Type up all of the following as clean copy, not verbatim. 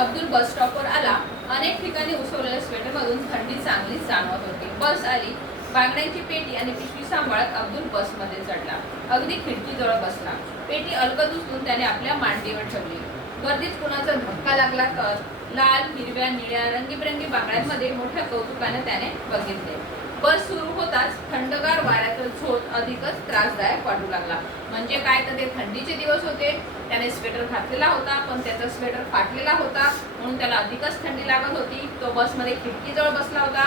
अब्दुल बस स्टॉपवर आला. अनेक ठिकाणी उसवलेल्या स्वेटरमधून थंडी चांगलीच जाणवत होती. बस आली. बांगड्यांची पेटी आणि पिशवी सांभाळत अब्दुल बसमध्ये चढला. अगदी खिडकीजवळ बसला. पेटी अलगद उचलून त्याने आपल्या मांडीवर ठेवली. गर्दीत कुणाचा धक्का लागला तर लाल, हिरव्या, निळ्या रंगीबेरंगी बांगड्यांमध्ये मोठ्या कौतुकाने त्याने बघितले. बस सुरू होताच थंडगार वाऱ्याचा झोत अधिकच त्रासदायक वाटू लागला. म्हणजे काय तर ते थंडीचे दिवस होते. त्याने स्वेटर घातलेला होता, पण त्याचा स्वेटर फाटलेला होता, म्हणून त्याला अधिकच थंडी लागत होती. तो बसमध्ये खिडकीजवळ बसला होता.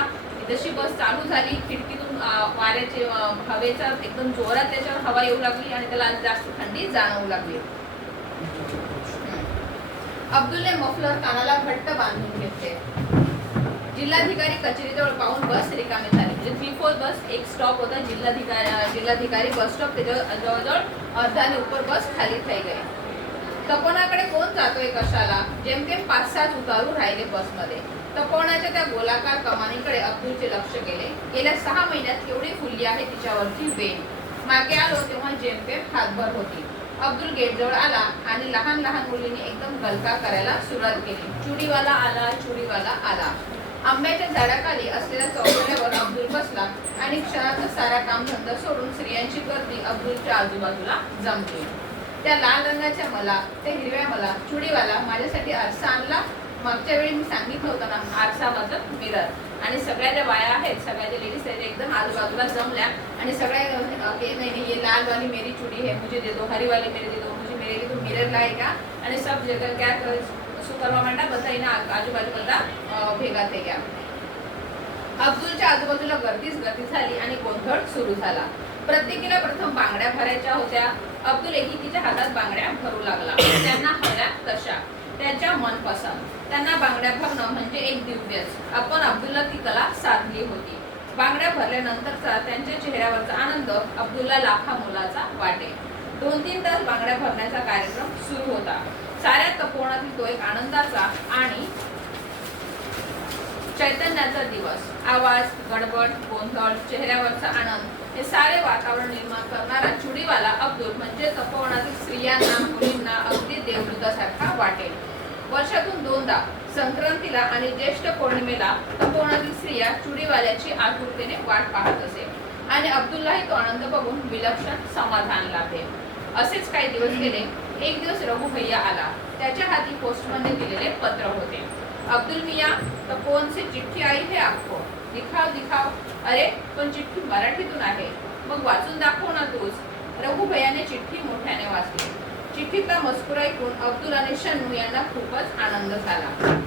जशी बस चालू झाली, खिडकीतून वाऱ्याचे हवेचा एकदम जोरात त्याच्यावर हवा येऊ लागली आणि त्याला जास्त थंडी जाणवू लागली. अब्दुलने मफलर कानाला घट्ट बांधून घेतले. जिल्हाधिकारी कचेरीजवळ पाहून बस रिकामी झाली. म्हणजे 3-4 बस, एक स्टॉप होता जिल्हाधिकारी बस स्टॉप, त्याच्या जवळजवळ अर्धाने ऊपर बस खाली થઈ गई. तपोवनाकडे कोण जातोय कशाला, जेमतेम 5-6 उतारू राहिले बसमध्ये. तपोवनाच्या त्या गोलाकार कमानीकडे अब्दुलचे लक्ष गेले. गेल्या 6 महिन्यात केवढी फुलली आहे तिच्यावरची वेल. मागे आलो तेव्हा जेमतेम हातभर होती. अब्दुल गेटजवळ आला आणि लहान लहान मुलींनी एकदम गलका करायला सुरुवात केली. चुडीवाला आला, चुडीवाला आला. आंब्याच्या झाडाखाली असलेल्या चौकड्यावर अब्दुल बसला आणि क्षणातच सारा कामधंदा सोडून स्त्रियांची गर्दी अब्दुलच्या आजूबाजूला जमली. त्या लाल रंगाच्या मला, त्या हिरव्या मला, चुडीवाला माझ्यासाठी आरसा आणला. मागच्या वेळी मी सांगितलं होतं ना, आरसा मतलब मिरर. आणि सगळ्या ज्या बाया आहेत, सगळ्या ज्या लेडीज आहेत, एकदम आजूबाजूला जमल्या आणि सगळ्या नहीं ये लाल वाली मेरी चूड़ी है, मुझे दे दो. हरी वाली मेरे दे दो, मुझे मेरे लिए तो मिरर लाएगा. અને सब जगह क्या શું કરવા માંડ્યા, બધા એના આજુબાજુ બધા ભેગા થઈ ગયા. अब्दुलच्या आजूबाजूला गर्दीच गर्दी झाली आणि गोंधळ सुरू झाला. प्रत्येकीला प्रथम बांगड्या भरायच्या होत्या. अब्दुल एकेकीच्या हातात बांगड्या भरू लागला. त्यांना हव्या तशा, त्यांच्या मनपसंत. त्यांना बांगड्या भरणं म्हणजे एक दिव्यच. आपण अब्दुलला ती कला साधली होती. बांगड्या भरल्यानंतरचा त्यांच्या चेहऱ्यावरचा आनंद अब्दुलला लाखा मोलाचा वाटे. 2-3 तास बांगड्या भरण्याचा कार्यक्रम सुरू होता. साऱ्या तपोवनातील तो एक आनंदाचा आणि चैतन्याचा दिवस. आवाज, गडबड, गोंधळ, चेहऱ्यावरचा आनंद हे सारे वातावरण निर्माण करणारा चुडीवाला अब्दुल म्हणजे तपोवनातील स्त्रियांना, मुलींना अगदी देवदूतासारखा वाटे. वर्षातून 2दा, संक्रांतीला आणि ज्येष्ठ पौर्णिमेला तपोवनातील स्त्रिया चुडीवाल्याची आतुरतेने वाट पाहत असे आणि अब्दुललाही तो आनंद बघून विलक्षण समाधान लाभे. असेच काही दिवस गेले. एक दिवस रघु भैया आला. त्याच्या हाती पोस्टमनने दिलेले पत्र होते. अब्दुल मियाँ, तपोवन से चिठ्ठी आई है आपको. दिखाओ दिखाओ. अरे पण चिठ्ठी मराठीतून आहे. मग वाचून दाखव ना तूच. रघु भैयाने चिठ्ठी मोठ्याने वाचली. चिठ्ठीतला मजकूर ऐकून अब्दुल आणि शन्नू यांना खूपच आनंद झाला.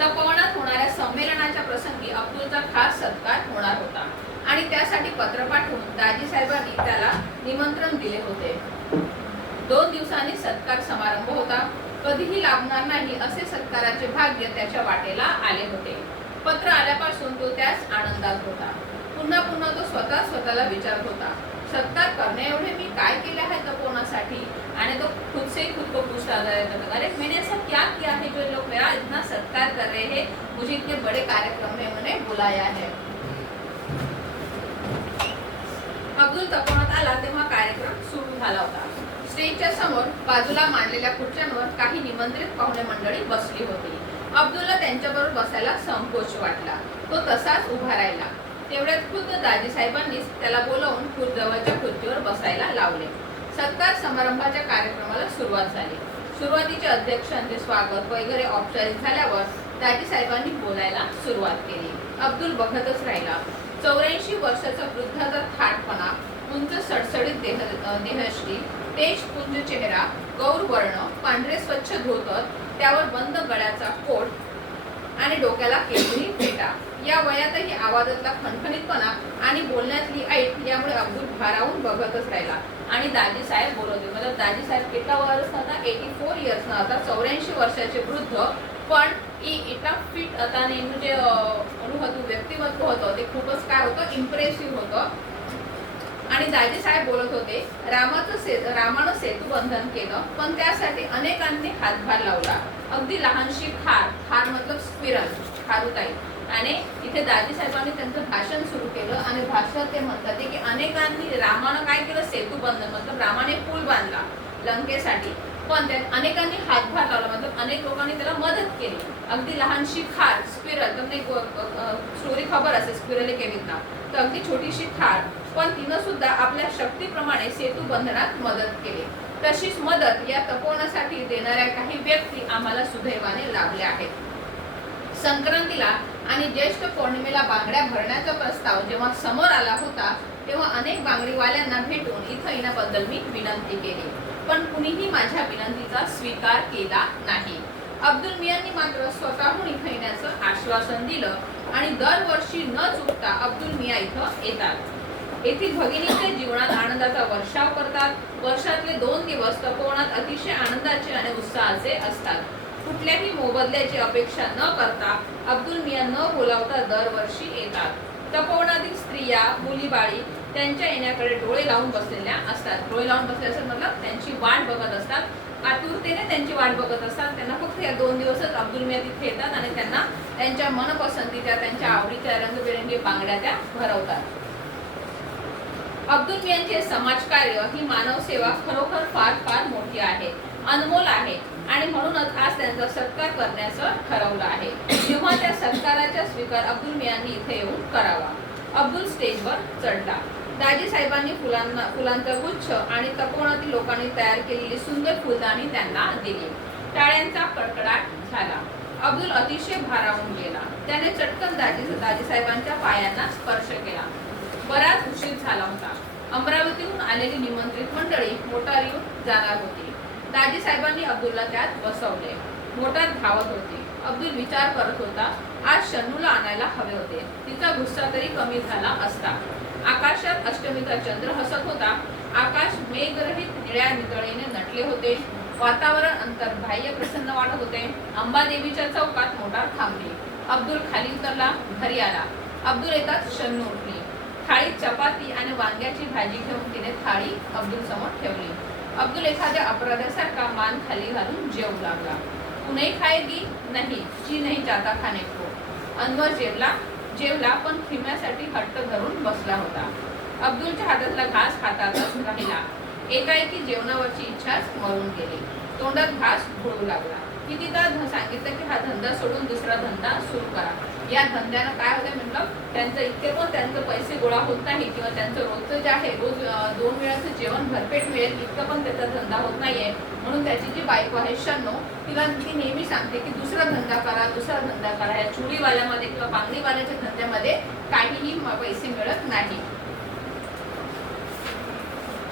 तपोवनात होणाऱ्या संमेलनाच्या प्रसंगी अब्दुलचा खास सत्कार होणार होता आणि त्यासाठी पत्र पाठवून दाजी साहेबांनी त्याला निमंत्रण दिले होते. 2 दिवसांनी सत्कार समारंभ होता. कधीही लाभणार नाही असे सत्काराचे भाग्य त्याच्या वाटेला आले होते. पत्र आल्यापासून तो त्याच आनंदात होता. पुन्हा पुन्हा तो स्वतःला विचारत होता, सत्कार करने एवढे मी काय केले आहे तपोवनासाठी. आणि तो खुद से खुद को पूछता रहता था, अरे मैंने ऐसा क्या किया है जो लोग मेरा इतना सत्कार कर रहे हैं, मुझे इतने बड़े कार्यक्रम में उन्हें बुलाया है. अब्दुल तपोवनात आला तेव्हा कार्यक्रम सुरू झाला होता. स्टेजच्या समोर बाजूला मांडलेल्या खुर्च्यांवर काही निमंत्रित पाहुणे मंडळी बसली होती. अब्दुलला त्यांच्याबरोबर बसायला संकोच वाटला. तो तसाच उभा राहिला. तेवढ्यात खुद्द दाजी साहेबांनीच त्याला बोलावून जवळच्या खुर्चीवर बसायला लावले. सत्कार समारंभाच्या कार्यक्रमाला सुरुवात झाली. सुरुवातीचे अध्यक्षांचे स्वागत वगैरे औपचारिक झाल्यावर दाजी साहेबांनी बोलायला सुरुवात केली. अब्दुल बघतच राहिला. 84 वर्षाचा वृद्धाचा थाटपणा, उंच सडसडीत देहश्री, तेजपुंज चेहरा, गौरवर्ण, पांढरे स्वच्छ धोतर, त्यावर बंद गळ्याचा कोट आणि डोक्याला केशरी फेटा. या वयातही आवाजातला खणखणीतपणा आणि बोलण्यातली ऐट यामुळे अब्दुल भारावून बघतच राहिला. आणि दाजी साहेब बोलत होते. मतलब दाजी साहेब कितना वर्ष होता, 84 इयर्स ना होता. 84 वर्षाचे वृद्ध, पण इतका फिट आता नाही, म्हणजे व्यक्तिमत्व होतं ते खूपच काय होतं, इम्प्रेसिव्ह होतं. आणि दाजी साहेब बोलत होते, रामानं सेतुबंधन केलं, पण त्यासाठी अनेकांनी हातभार लावला. अगदी लहानशी खार मतलब स्पिरल, खारुताई. आणि इथे दाजी साहेबांनी त्यांचं भाषण सुरू केलं आणि भाषणात ते म्हणतात की अनेकांनी, रामानं काय केलं, सेतुबंधन मतलब रामाने पूल बांधला लंकेसाठी, पण त्यात अनेकांनी हातभार लावला, मतलब अनेक लोकांनी त्याला मदत केली. अगदी लहानशी खार स्पिरल, तुम्हाला स्टोरी खबर असेल स्पिरल एक ना, तर अगदी छोटीशी खार, पण तिनं सुद्धा आपल्या शक्तीप्रमाणे सेतू बंधनात मदत केली. तशीच मदत या तपोवनासाठी देणाऱ्या काही व्यक्ती आम्हाला सुदैवाने लाभल्या आहेत. संक्रांतीला आणि ज्येष्ठ पौर्णिमेला बांगड्या भरण्याचा प्रस्ताव जेव्हा समोर आला होता, तेव्हा अनेक बांगडीवाल्यांना भेटून इथं येण्याबद्दल मी विनंती केली, पण कुणीही माझ्या विनंतीचा स्वीकार केला नाही. अब्दुल मियांनी मात्र स्वतःहून इथं येण्याचं आश्वासन दिलं आणि दरवर्षी न चुकता अब्दुल मियां इथं येतात. येथील भगिनींच्या जीवनात आनंदाचा वर्षाव करतात. वर्षातले 2 दिवस तपोवनात अतिशय आनंदाचे आणि उत्साहाचे असतात. कुठल्याही मोबदल्याची अपेक्षा न करता अब्दुल मियां न बोलावता दरवर्षी येतात. तपोवनातील स्त्रिया, मुलीबाळी त्यांच्या येण्याकडे डोळे लावून बसलेल्या असतात. डोळे लावून बसले असतात मतलब त्यांची वाट बघत असतात, आतुरतेने त्यांची वाट बघत असतात. त्यांना फक्त या 2 दिवसच अब्दुल मियां तिथे येतात आणि त्यांना त्यांच्या मनपसंतीच्या, त्यांच्या आवडीच्या रंगबिरंगी बांगड्या त्या भरवतात. अब्दुल मियांचे समाजकार्य ही मानव सेवा खरोखर फार फार मोठी आहे, अनमोल आहे आणि म्हणूनच आज त्यांचा सत्कार करण्याचं ठरवलं आहे. तेव्हा त्या सत्काराचा स्वीकार अब्दुल मियांनी इथे येऊन करावा. अब्दुल स्टेजवर चढला. दाजी साहेबांनी फुलांचा गुच्छ आणि तपोवनातील लोकांनी तयार केलेली सुंदर फुलदाणी त्यांना दिली. टाळ्यांचा कडकडाट झाला. अब्दुल अतिशय भारावून गेला. त्याने चटकन दाजी साहेबांच्या पायांना स्पर्श केला. बराच उशीर झाला होता. अमरावतीहून आलेली निमंत्रित मंडळी मोटारीवर जाणार होती. दाजी साहेबांनी अब्दुलला त्यात बसवले. मोटार धावत होती. अब्दुल विचार करत होता, आज शन्नूला आणायला हवे होते. तिचा गुस्सा तरी कमी झाला असता. आकाशात अष्टमीचा चंद्र हसत होता. आकाश मेघरहित निळ्या नितळेने नटले होते. वातावरण अंतर्बाह्य प्रसन्न वाटत होते. अंबादेवीच्या चौकात मोटार थांबली. अब्दुल खाली उतरला, घरी आला. अब्दुल येताच शन्नू उठली. थाळीत चपाती आणि वांग्याची भाजी घेऊन तिने थाळी अब्दुल समोर ठेवली. अब्दुल एखाद्या अपराध्यासारखा मान खाली घालून जेवू लागला. तू नाही खाएगी? नाही, जी नहीं जाता खाने को. अनवर जेवला पण खिम्यासाठी हट्ट धरून बसला होता. अब्दुलच्या हातातला घास हातातच राहिला. एकाएकी जेवणावरची इच्छाच मरून गेली. तोंडात घास घोळू लागला. कितीदा सांगितलं की हा धंदा सोडून दुसरा धंदा सुरू करा. या धंद्यानं काय होतं म्हटलं, त्यांचं इतके पण त्यांचं पैसे गोळा होत नाही किंवा त्यांचं रोजचं जे आहे रोज 2 वेळाचं जेवण भरपेट मिळेल इतकं पण त्याचा धंदा होत नाहीये. म्हणून त्याची जी बायको आहे शन्नू, तिला ती नेहमी सांगते की दुसरा धंदा करा, दुसरा धंदा करा. या चुडीवाल्यामध्ये किंवा बांगडीवाल्याच्या धंद्यामध्ये काहीही पैसे मिळत नाही.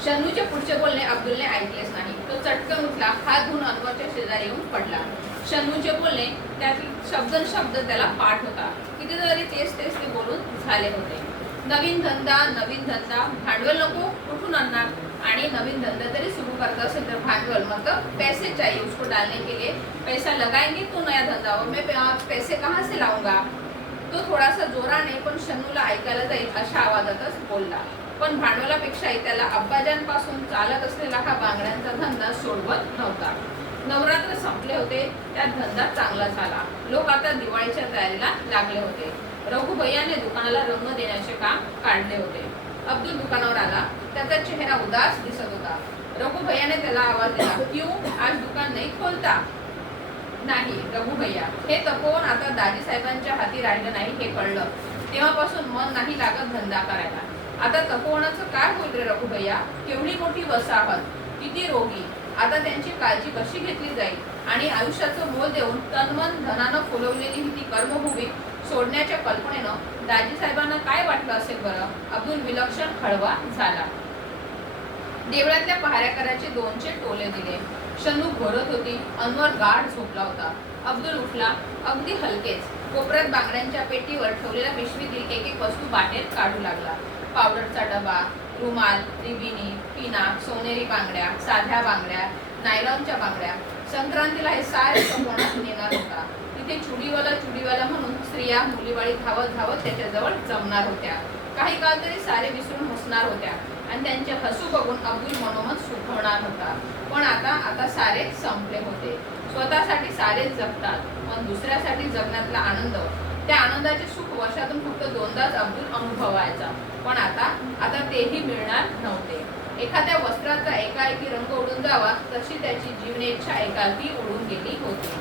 शन्नूचे पुढचे बोलणे अब्दुलने ऐकलेच नाही. तो चटकन उठला, हात धुवून अनवरच्या शेजारी येऊन पडला. शन्नूचे बोलणे त्यातील शब्द त्याला पाठ होता. कितीतरी तेच ते बोलून झाले होते. नवीन धंदा, भांडवल नको, कुठून आणणार? आणि नवीन धंदा तरी सुरू करता असेल तर भांडवल मतलब पैसे चाहिए, उसको डालने के लिए पैसा लगाएंगे तो नया धंधा हो, मैं पैसे कहाँ से लाऊंगा? तो थोडासा जोराने पण शन्नूला ऐकायला जाईल अशा आवाजातच बोलला. पण भांडवलापेक्षाही त्याला अब्बाजांपासून चालत असलेला हा बांगड्यांचा धंदा सोडवत नव्हता. नवरात्र संपले होते, त्यात धंदा चांगला झाला. लोक आता दिवाळीच्या तयारीला लागले होते. रघु भैयाने दुकानाला रंग देण्याचे काम काढले होते. अब्दुल दुकानावर आला. त्याचा चेहरा उदास दिसत होता. रघु भैयाने त्याला आवाज दिला, क्यों आज दुकान नाही खोलता? नाही रघु भैया, हे तपोवन आता दाजी साहेबांच्या हाती राहिलं नाही हे कळलं. तेव्हापासून मन नाही लागत धंदा करायला. आता तपोवनाचं काय होईल रे रघु भैया? केवढी मोठी वसाहत, किती रोगी, आता त्यांची काळजी कशी घेतली जाईल? आणि आयुष्याचं मोल देऊन तनमन धनानं फुलवलेली ही कर्मभूमी सोडण्याच्या कल्पनेनं दाजी साहेबांना काय वाटलं असेल बरं? अब्दुल विलक्षण खळवा झाला. देवळातल्या पहारेकराचे 2चे टोले दिले. शन्नू घोरत होती. अनवर गाढ झोपला होता. अब्दुल उठला, अगदी हलकेच. कोपऱ्यात बांगड्यांच्या पेटीवर ठेवलेल्या पिशवीतील एक वस्तू बाहेर काढू लागला. पावडरचा डबा, रुमाल, रिबिनी, पिना, सोनेरी बांगड्या, साध्या बांगड्या, नायलॉनच्या बांगड्या. संक्रांतीला हे सारे तपोवनात नेणार होता. तिथे चुडीवाला म्हणून स्त्रिया, मुलीबाळी धावत त्याच्याजवळ जमणार होत्या. काही काळ तरी सारे विसरून हसणार होत्या आणि त्यांचे हसू बघून अब्दुल मनोमन सुखवणार होता. पण आता सारे संपले होते. स्वतःसाठी सारे जगतात, पण दुसऱ्यासाठी जगण्यातला आनंद, त्या आनंदाचे सुख वर्षातून फक्त 2दाच अब्दुल अनुभवायचा. पण आता तेही मिळणार नव्हते. एखाद्या वस्त्राचा एकाएकी रंग उडून जावा तशी त्याची जीवनेच्छा एकाएकी उडून गेली होती.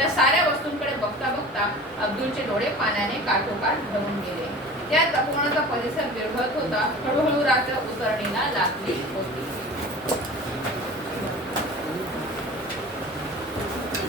त्या साऱ्या वस्तूंकडे बघता बघता अब्दुलचे डोळे पाण्याने काठोकाठ भरून गेले. त्या तपोवनाचा परिसर विरघळत होता. हळूहळू रात्र उतरणीला लागली.